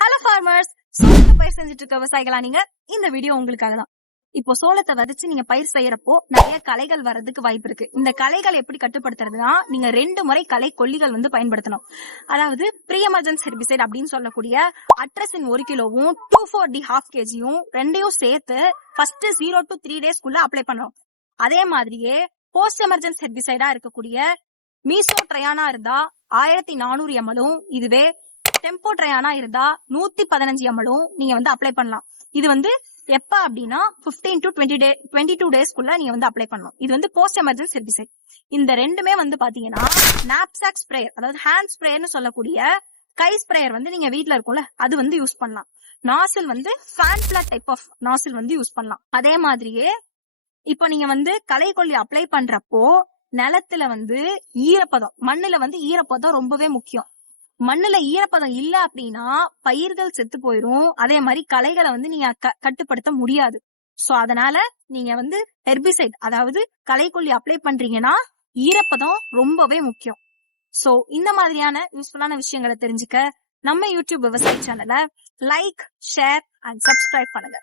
Hello farmers, சோளத்தை பயிர் செஞ்சுட்டு இருக்க விவசாயிகளா நீங்க? இந்த வீடியோ உங்களுக்காக தான். இப்போ சோளத்தை விதைச்சு நீங்க பயிர் செய்யறப்போ நிறைய களைகள் வர்றதுக்கு வாய்ப்பு இருக்கு. இந்த களைகள் எப்படி கட்டுப்படுத்துறதுன்னா, நீங்க 2 முறை களை கொல்லிகள் பயன்படுத்தணும். அதாவது ப்ரீ எமர்ஜென்ஸ் ஹெர்பிசைட் அப்படின்னு சொல்லக்கூடிய அட்ரஸின் 1 கிலோவும் 2,4-D ½ kgயும் ரெண்டையும் சேர்த்து ஃபர்ஸ்ட் 0 to 3 daysக்குள்ள அப்ளை பண்ணணும். அதே மாதிரியே போஸ்ட் எமர்ஜென்ஸ் ஹெர்பிசைடா இருக்கக்கூடிய மீசோட்ரையானா இருந்தா 1400 ml, இதுவே டெம்போ ட்ரையானா இருந்தா 115 ml நீங்க அப்ளை பண்ணலாம். இது எப்ப அப்படின்னா 15 to 22 daysக்குள்ள நீங்க அப்ளை பண்ணணும். இது போஸ்ட் எமர்ஜென்சி ஹெர்பிசைட். இந்த ரெண்டுமே பாத்தீங்கன்னா நாப்சாக் ஸ்ப்ரேயர், அதாவது ஹேண்ட் ஸ்ப்ரேயர்னு சொல்லக்கூடிய கை ஸ்ப்ரேயர் நீங்க வீட்ல இருக்கும்ல, அது யூஸ் பண்ணலாம். Nozzle fan flat type of nozzle use பண்ணலாம். அதே மாதிரியே இப்போ நீங்க களைக்கொல்லி அப்ளை பண்றப்போ நிலத்துல ஈரப்பதம், மண்ணுல ஈரப்பதம் ரொம்பவே முக்கியம். மண்ணுல ஈரப்பதம் இல்ல அப்படின்னா பயிர்கள் செத்து போயிரும். அதே மாதிரி களைகளை நீங்க கட்டுப்படுத்த முடியாது. சோ அதனால நீங்க ஹெர்பிசைட், அதாவது களைக்கொல்லி அப்ளை பண்றீங்கன்னா ஈரப்பதம் ரொம்பவே முக்கியம். சோ இந்த மாதிரியான யூஸ்ஃபுல்லான விஷயங்களை தெரிஞ்சுக்க நம்ம யூடியூப் விவசாய சேனலை லைக், ஷேர் அண்ட் சப்ஸ்கிரைப் பண்ணுங்க.